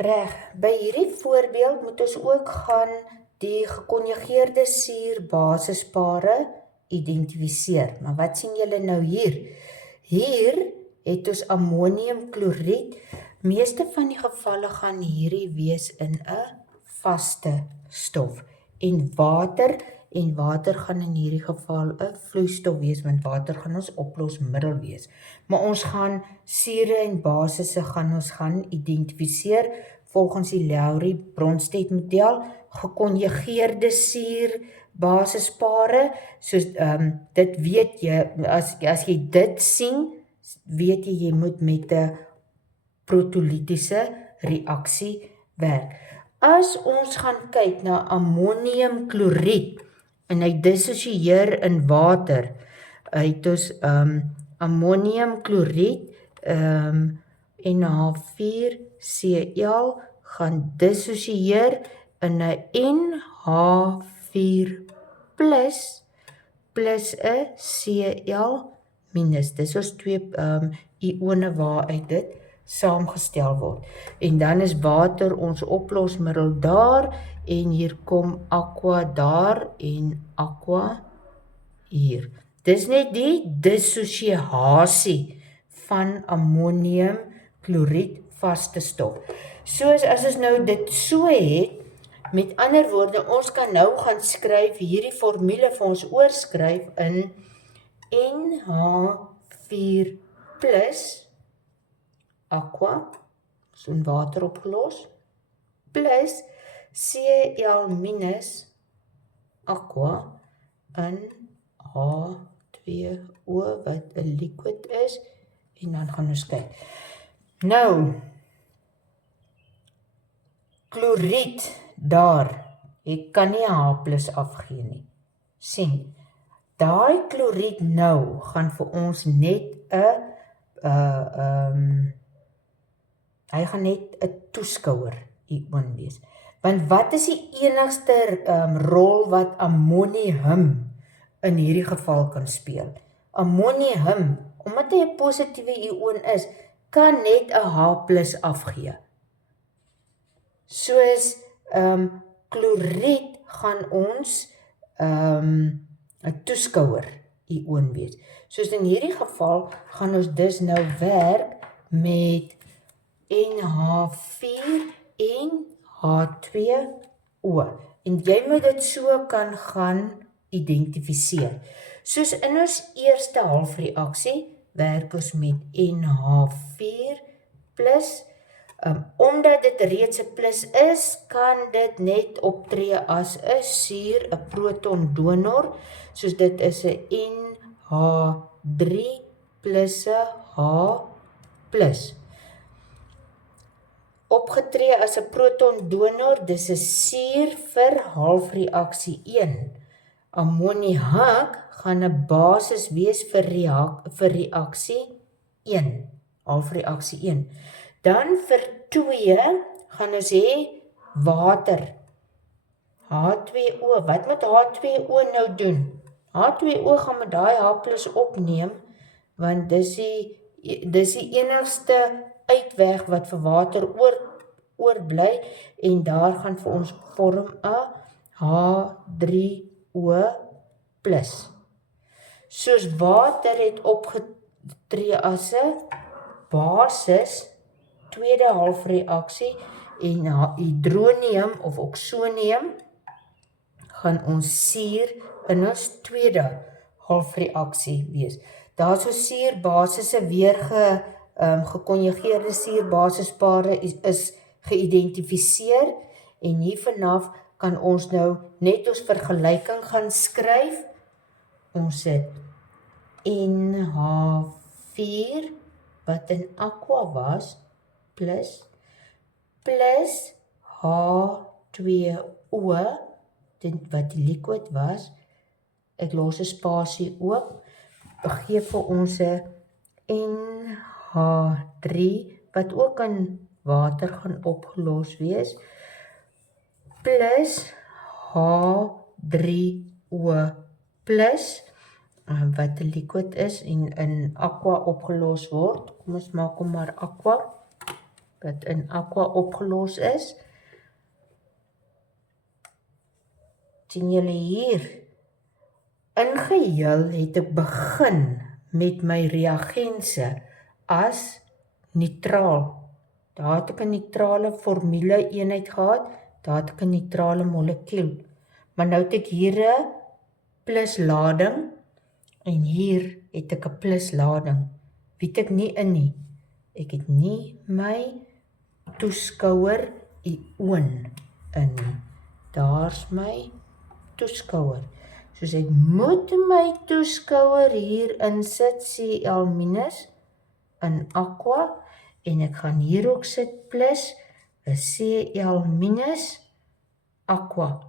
Reg, by hierdie voorbeeld moet ons ook gaan die gekonjugeerde suur-basispare identifiseer. Maar wat sien julle nou hier? Hier het ons ammoniumkloried. Meeste van die gevalle gaan hierdie wees in 'n vaste stof. En water gaan in hierdie geval 'n vloeistof wees, want water gaan ons oplosmiddel wees. Maar ons gaan sure en basisse gaan ons identifiseer volgens die Lowry-Bronsted model, gekonjugeerde suur-basispare, soos dit weet jy, as jy dit sien, weet jy moet met 'n protolytiese reaksie werk. As ons gaan kyk na ammoniumkloried en hy dissosieer in water, het ons ammoniumkloried NH4Cl gaan dissosieer in 'n NH4 plus 'n Cl minus. Dis ons twee ione waaruit dit saamgestel word. En dan is water ons oplosmiddel daar, en hier kom aqua daar en aqua hier. Dis net die dissosiasie van ammoniumkloried vaste stof. Soos as ons nou dit so het, met ander woorde, ons kan nou gaan skryf, hierdie formule vir ons oorskryf in NH4 plus aqua, so in water opgelos, plus Cl minus aqua in H2O wat 'n liquid is, en dan gaan ons kyk. Nou, kloried daar, ek kan nie 'n H plus afgee nie. Sien, daai kloried nou gaan vir ons net 'n hy gaan net 'n toeskouer ion wees. Want wat is die enigste rol wat ammonium in hierdie geval kan speel? Ammonium, omdat hy 'n positiewe ion is, kan net 'n H plus afgee. Soos kloried gaan ons 'n toeskouer ion wees. Soos in hierdie geval gaan ons dus nou werk met NH4 en H2O. En jy moet dit so kan gaan identifiseer. Soos in ons eerste halfreaksie werk ons met NH4 plus, omdat dit reeds 'n plus is, kan dit net optree as 'n suur, 'n proton donor, soos dit is 'n NH3 plus 'n H plus. Opgetree as 'n proton donor, dis 'n suur vir halfreaksie 1. Ammoniak gaan 'n basis wees vir reaksie 1, halfreaksie 1. Dan vir 2 gaan ons hê water, H2O. Wat moet H2O nou doen? H2O gaan met daai H plus opneem, want dis die enigste uitweg wat vir water oorbly, en daar gaan vir ons vorm 'n H3O plus. Soos water het opgetree as 'n basis, tweede halfreaksie, en hydronium of oxonium gaan ons suur in ons tweede halfreaksie wees. Daar is so suurbasisse weer gekonjugeerde suurbasispare is geïdentifiseer, en hier vanaf kan ons nou net ons vergelyking gaan skryf. Ons het NH4 wat in aqua was plus H2O wat die liquid was. Ek los 'n spasie oop, gee vir ons 'n NH3 wat ook in water gaan opgelos wees, plus H3O plus, wat 'n liquid is en in aqua opgelos word. Kom ons maak hom maar aqua. wat in aqua opgelos is. Sien julle hier? In geheel het ek begin met my reagense as neutraal. Daar het ek 'n neutrale formule eenheid gehad, daar het ek 'n neutrale molekuul. Maar nou het ek hier 'n plus lading en hier het ek 'n plus lading. Wie het ek nie in nie? Ek het nie my toeskouer ion in nie. Daar's my toeskouer. Soos ek moet my toeskouer hier insit, Cl- in aqua, en ek gaan hier ook sit plus 'n Cl- aqua.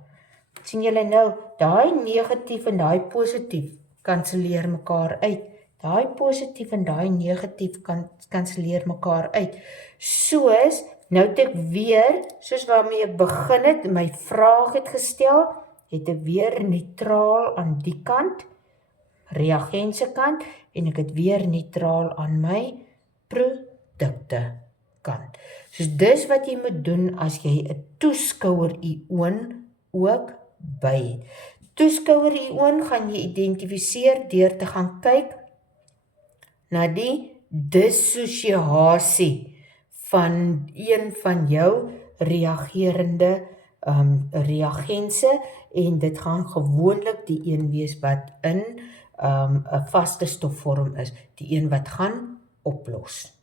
Sien julle nou, daai negatief en daai positief kanselleer mekaar uit. Daai positief en daai negatief kanselleer mekaar uit. Soos, nou het ek weer, soos waarmee ek begin het, my vraag het gestel, het ek weer neutraal aan die kant, reagense kant, en ek het weer neutraal aan my produkte kant. So dis wat jy moet doen as jy 'n toeskouer ion ook by het. Toeskouer ion gaan jy identifiseer deur te gaan kyk na die dissosiasie van een van jou reagerende reagense, en dit gaan gewoonlik die een wees wat in 'n vaste stofvorm is, die een wat gaan oplos.